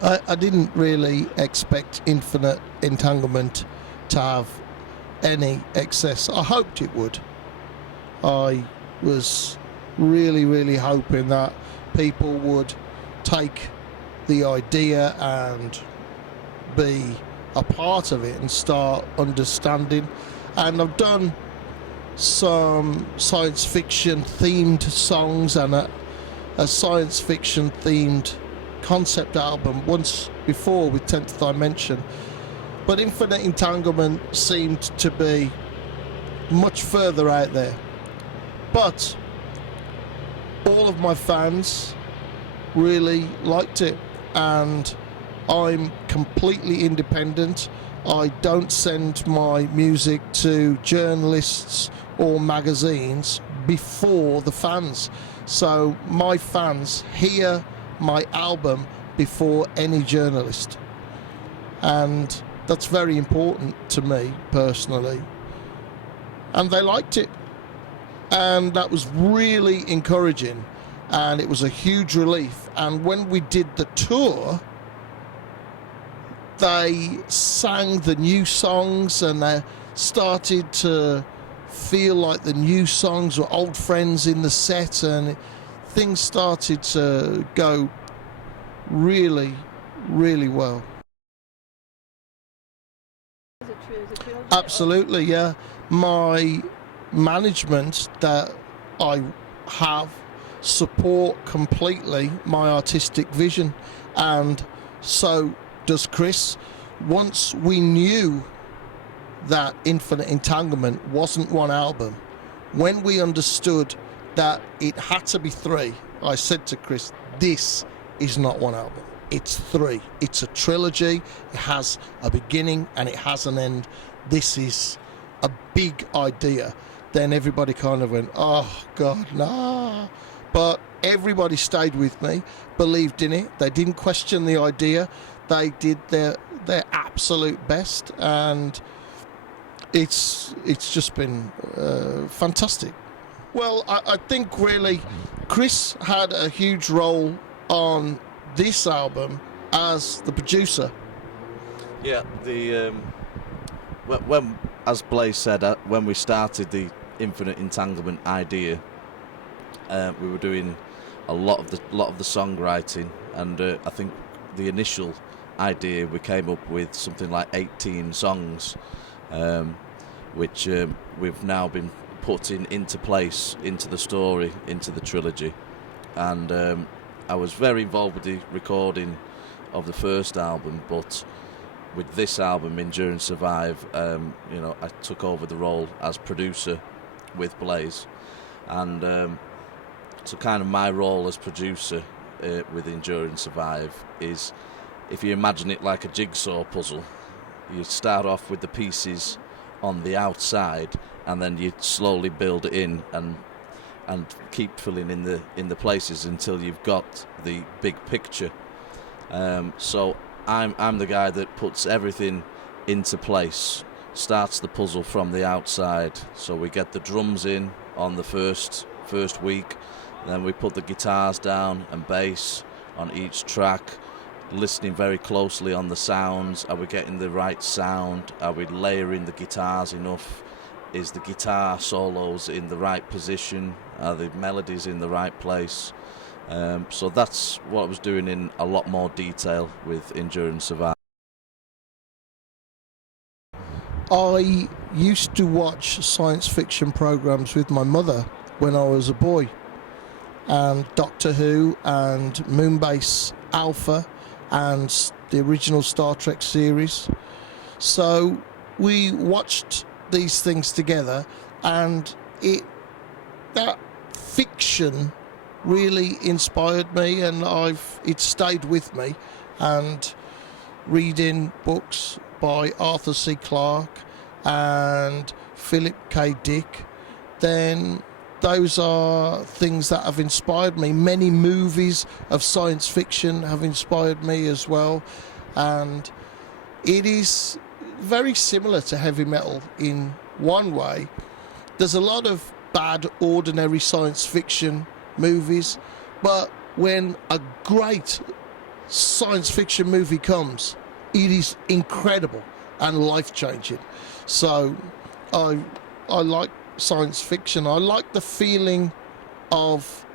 I didn't really expect Infinite Entanglement to have any excess. I hoped it would. I was really, really hoping that people would take the idea and be a part of it and start understanding. And I've done some science fiction themed songs and a science fiction themed concept album once before with 10th Dimension, but Infinite Entanglement seemed to be much further out there. But all of my fans really liked it, and I'm completely independent. I don't send my music to journalists or magazines before the fans. So my fans hear my album before any journalist. And that's very important to me personally. And they liked it. And that was really encouraging. And it was a huge relief. And when we did the tour, they sang the new songs and they started to feel like the new songs were old friends in the set, and things started to go really, really well. Is it true? Absolutely, yeah. My management that I have support completely my artistic vision, and so does Chris. Once we knew that Infinite Entanglement wasn't one album, when we understood that it had to be three, I said to Chris, this is not one album, it's three. It's a trilogy. It has a beginning and it has an end. This is a big idea. Then everybody kind of went, oh God, no. But everybody stayed with me, believed in it. They didn't question the idea. They did their absolute best, and it's just been fantastic. Well, I think really Chris had a huge role on this album as the producer. Yeah, when as Blaze said, when we started the Infinite Entanglement idea, we were doing a lot of the songwriting, and I think the initial idea we came up with something like 18 songs, which we've now been putting into place, into the story, into the trilogy. And I was very involved with the recording of the first album, but with this album, Endure and Survive, I took over the role as producer with Blaze, and so kind of my role as producer with Endure and Survive is, if you imagine it like a jigsaw puzzle, you start off with the pieces on the outside, and then you slowly build it in and keep filling in the places until you've got the big picture. So I'm the guy that puts everything into place, starts the puzzle from the outside. So we get the drums in on the first week, then we put the guitars down and bass on each track, listening very closely on the sounds. Are we getting the right sound? Are we layering the guitars enough? Is the guitar solos in the right position? Are the melodies in the right place? So that's what I was doing in a lot more detail with Endure and Survive. I used to watch science fiction programs with my mother when I was a boy, and Doctor Who and Moonbase Alpha and the original Star Trek series. So we watched these things together, and that fiction really inspired me, and it stayed with me. And reading books by Arthur C. Clarke and Philip K. Dick, then those are things that have inspired me. Many movies of science fiction have inspired me as well, and it is very similar to heavy metal in one way. There's a lot of bad, ordinary science fiction movies, but when a great science fiction movie comes, it is incredible and life-changing. So I like science fiction. I like the feeling of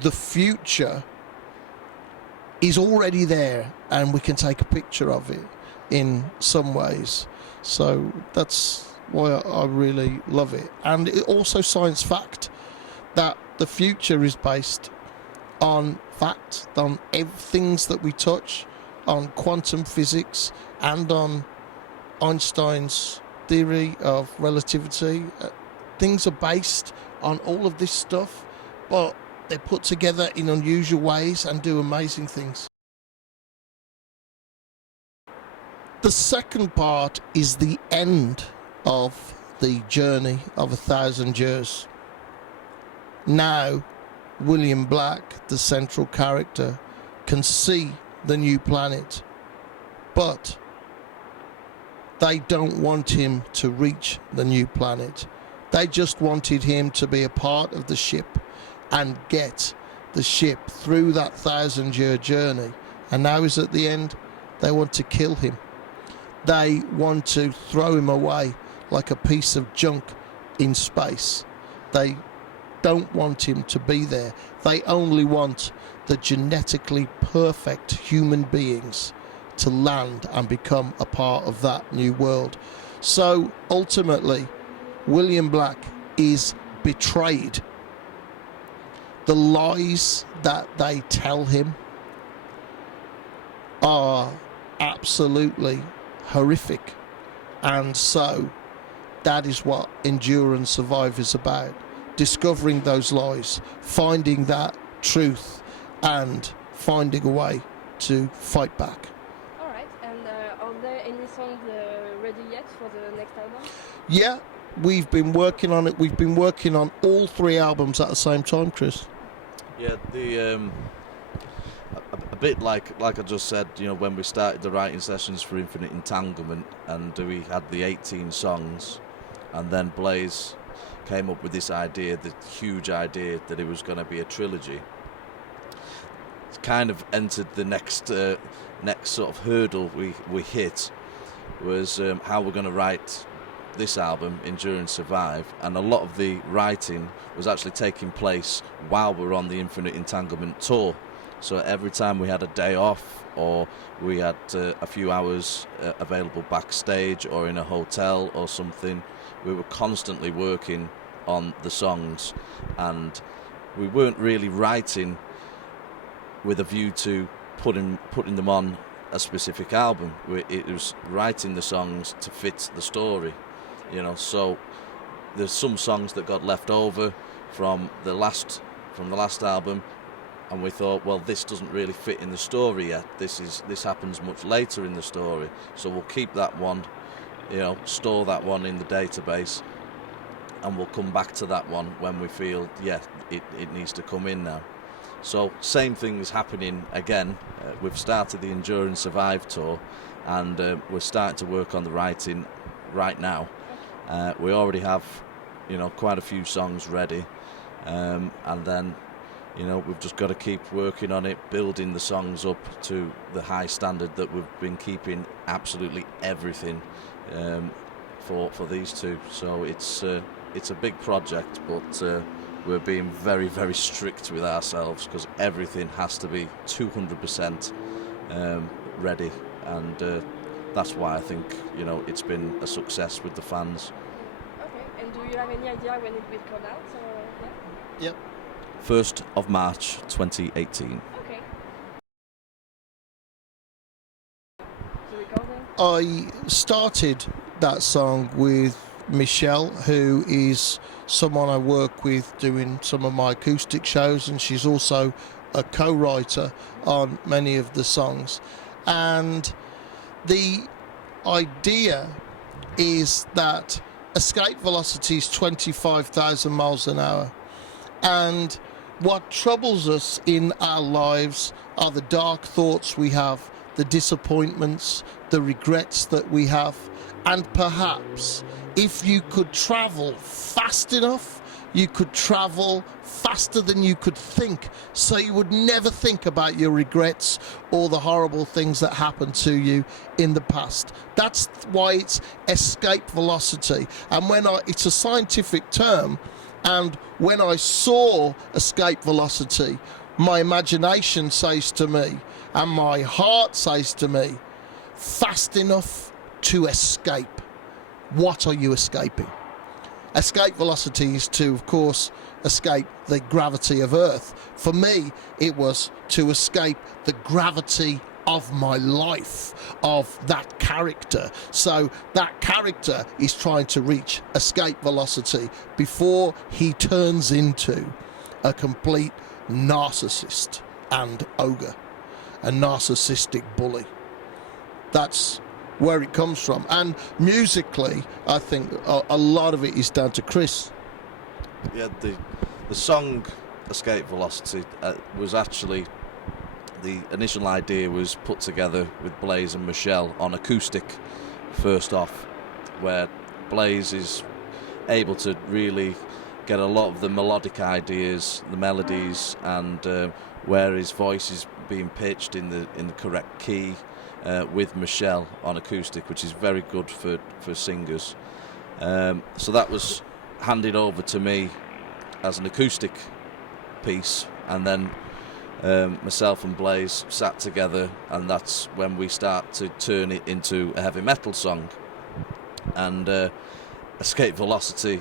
the future is already there and we can take a picture of it in some ways. So that's why I really love it. And it also science fact, that the future is based on fact, on things that we touch, on quantum physics and on Einstein's theory of relativity. Things are based on all of this stuff, but they're put together in unusual ways and do amazing things. The second part is the end of the journey of 1,000 years. Now, William Black, the central character, can see the new planet, but they don't want him to reach the new planet. They just wanted him to be a part of the ship and get the ship through that 1,000-year journey. And now he's at the end. They want to kill him. They want to throw him away like a piece of junk in space. They don't want him to be there. They only want the genetically perfect human beings to land and become a part of that new world. So ultimately, William Black is betrayed. The lies that they tell him are absolutely horrific. And so that is what Endure and Survive is about. Discovering those lies, finding that truth, and finding a way to fight back. All right. And are there any songs ready yet for the next album? Yeah, we've been working on it. We've been working on all 3 albums at the same time, Chris. Yeah, a bit like I just said, when we started the writing sessions for Infinite Entanglement, and we had the 18 songs, and then Blaze came up with this idea, the huge idea that it was going to be a trilogy. It's kind of entered the next sort of hurdle we hit, was how we're going to write this album, Endure and Survive, and a lot of the writing was actually taking place while we were on the Infinite Entanglement tour. So every time we had a day off, or we had a few hours available backstage or in a hotel or something, we were constantly working on the songs, and we weren't really writing with a view to putting them on a specific album. It was writing the songs to fit the story, So there's some songs that got left over from the last album, and we thought, well, this doesn't really fit in the story yet. This happens much later in the story, so we'll keep that one, store that one in the database, and we'll come back to that one when we feel, it needs to come in now. So same thing is happening again. We've started the Endure and Survive tour, and we're starting to work on the writing right now. We already have, quite a few songs ready, and then, we've just got to keep working on it, building the songs up to the high standard that we've been keeping absolutely everything for these two. So it's a big project, but we're being very, very strict with ourselves, because everything has to be 200% ready, and that's why I think it's been a success with the fans. Okay. And do you have any idea when it will come out? Yep. 1st of March 2018. Okay. The recording? I started that song with Michelle, who is someone I work with doing some of my acoustic shows, and she's also a co-writer on many of the songs. And the idea is that escape velocity is 25,000 miles an hour, and what troubles us in our lives are the dark thoughts we have, the disappointments, the regrets that we have. And perhaps if you could travel fast enough, you could travel faster than you could think, so you would never think about your regrets or the horrible things that happened to you in the past. That's why it's escape velocity. And it's a scientific term, and when I saw escape velocity, my imagination says to me, and my heart says to me, fast enough to escape. What are you escaping? Escape velocity is to, of course, escape the gravity of Earth. For me, it was to escape the gravity of my life, of that character. So that character is trying to reach escape velocity before he turns into a complete narcissist and ogre, a narcissistic bully. That's where it comes from. And musically, I think a lot of it is down to Chris. Yeah, the song Escape Velocity was actually, the initial idea was put together with Blaze and Michelle on acoustic first off, where Blaze is able to really get a lot of the melodic ideas, the melodies, and where his voice is being pitched in the correct key, with Michelle on acoustic, which is very good for singers. So that was handed over to me as an acoustic piece, and then myself and Blaze sat together, and that's when we start to turn it into a heavy metal song. And Escape Velocity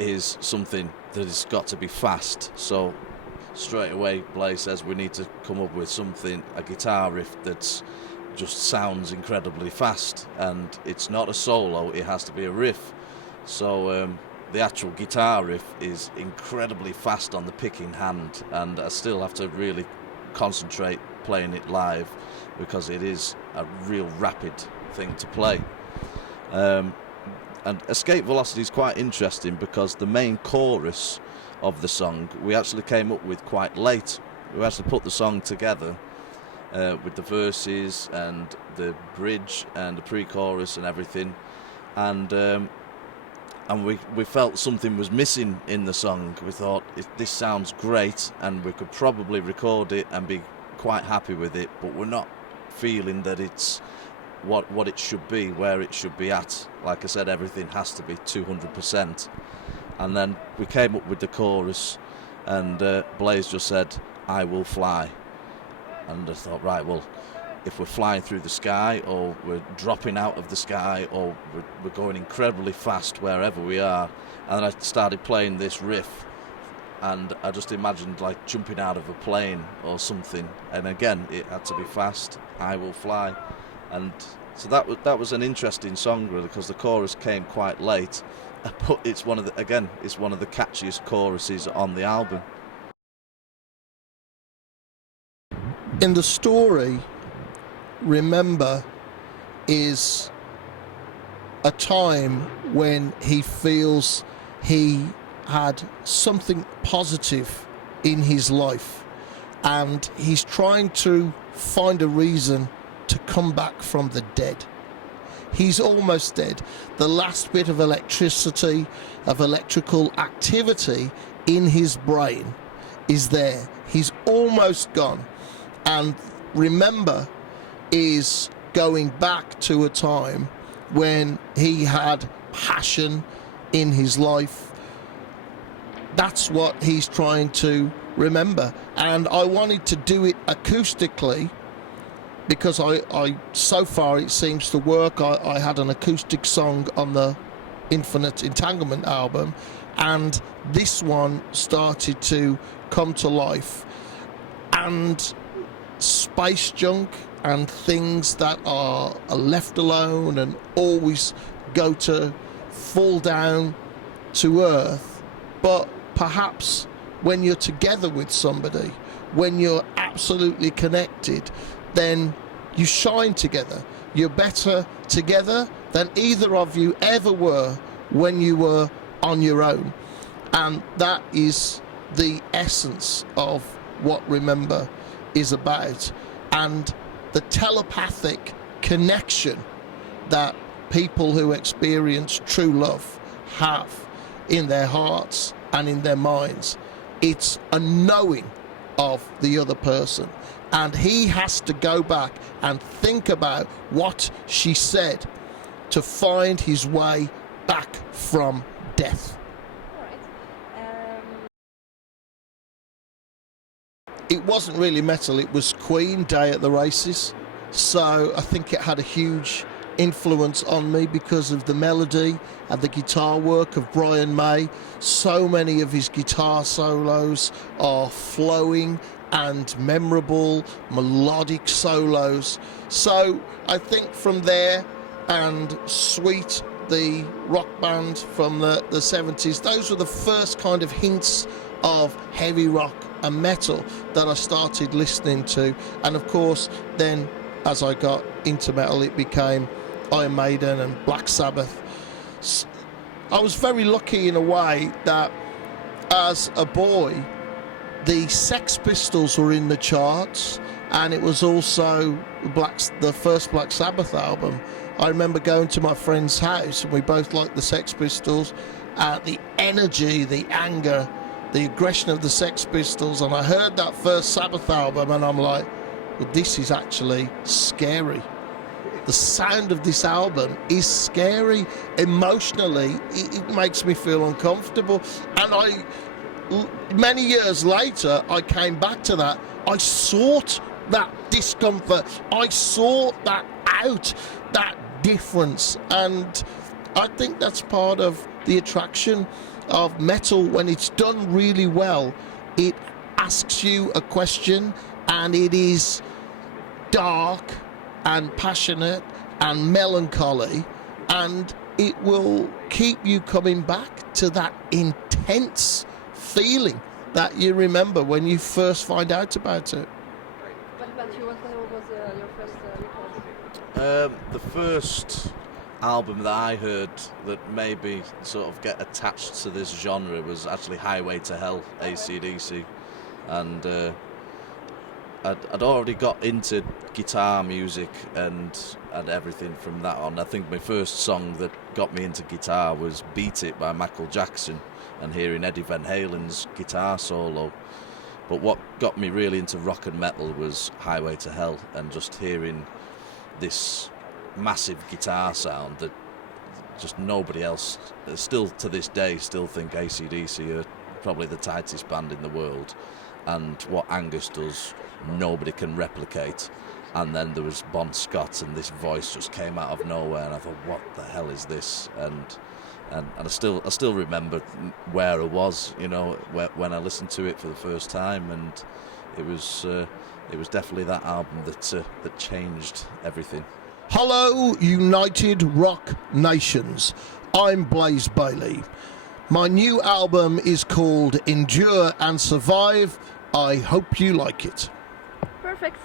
is something that has got to be fast, so straight away Blaze says we need to come up with something, a guitar riff that's just sounds incredibly fast, and it's not a solo, it has to be a riff. So the actual guitar riff is incredibly fast on the picking hand, and I still have to really concentrate playing it live because it is a real rapid thing to play. And Escape Velocity is quite interesting because the main chorus of the song we actually came up with quite late. We actually put the song together with the verses and the bridge and the pre-chorus and everything, and we felt something was missing in the song. We thought, this sounds great and we could probably record it and be quite happy with it, but we're not feeling that it's what it should be, where it should be at. Like I said, everything has to be 200%. And then we came up with the chorus, and Blaze just said, "I will fly." And I thought, right, well, if we're flying through the sky, or we're dropping out of the sky, or we're going incredibly fast wherever we are. And I started playing this riff, and I just imagined like jumping out of a plane or something. And again, it had to be fast. I will fly. And so that was an interesting song, really, because the chorus came quite late. But it's one of the catchiest choruses on the album. In the story, Remember is a time when he feels he had something positive in his life, and he's trying to find a reason to come back from the dead. He's almost dead. The last bit of electricity, of electrical activity in his brain is there. He's almost gone. And Remember is going back to a time when he had passion in his life. That's what he's trying to remember. And I wanted to do it acoustically because I so far it seems to work. I had an acoustic song on the Infinite Entanglement album, and this one started to come to life. And space junk and things that are left alone and always go to fall down to earth, but perhaps when you're together with somebody, when you're absolutely connected, then you shine together. You're better together than either of you ever were when you were on your own. And that is the essence of what Remember is about, and the telepathic connection that people who experience true love have in their hearts and in their minds. It's a knowing of the other person, and he has to go back and think about what she said to find his way back from death. All right. It wasn't really metal, it was Queen, Day at the Races. So I think it had a huge influence on me because of the melody and the guitar work of Brian May. So many of his guitar solos are flowing and memorable, melodic solos. So I think from there, and Sweet, the rock band from the 70s, those were the first kind of hints of heavy rock and metal that I started listening to. And of course, then as I got into metal, it became Iron Maiden and Black Sabbath. I was very lucky in a way that as a boy, the Sex Pistols were in the charts, and it was also the first Black Sabbath album. I remember going to my friend's house, and we both liked the Sex Pistols. The energy, the anger, the aggression of the Sex Pistols, and I heard that first Sabbath album, and I'm like, well, this is actually scary. The sound of this album is scary. Emotionally, it makes me feel uncomfortable. And many years later, I came back to that. I sought that discomfort. I sought that out, that difference. And I think that's part of the attraction of metal. When it's done really well, it asks you a question, and it is dark and passionate and melancholy, and it will keep you coming back to that intense feeling that you remember when you first find out about it. What about you? What was your first record? The first album that I heard that maybe sort of get attached to this genre was actually Highway to Hell, AC/DC, and I'd already got into guitar music and everything from that on. I think my first song that got me into guitar was Beat It by Michael Jackson, and hearing Eddie Van Halen's guitar solo. But what got me really into rock and metal was Highway to Hell, and just hearing this massive guitar sound that just nobody else, still to this day, still think AC/DC are probably the tightest band in the world, and what Angus does nobody can replicate. And then there was Bon Scott, and this voice just came out of nowhere, and I thought, what the hell is this? And I still remember where I was, you know, when I listened to it for the first time, and it was definitely that album that changed everything. Hello, United Rock Nations. I'm Blaze Bayley. My new album is called Endure and Survive. I hope you like it. Perfect.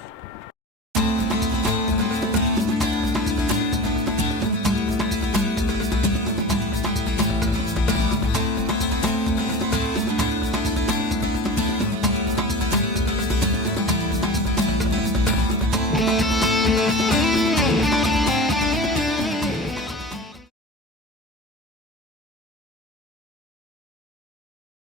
Thank you.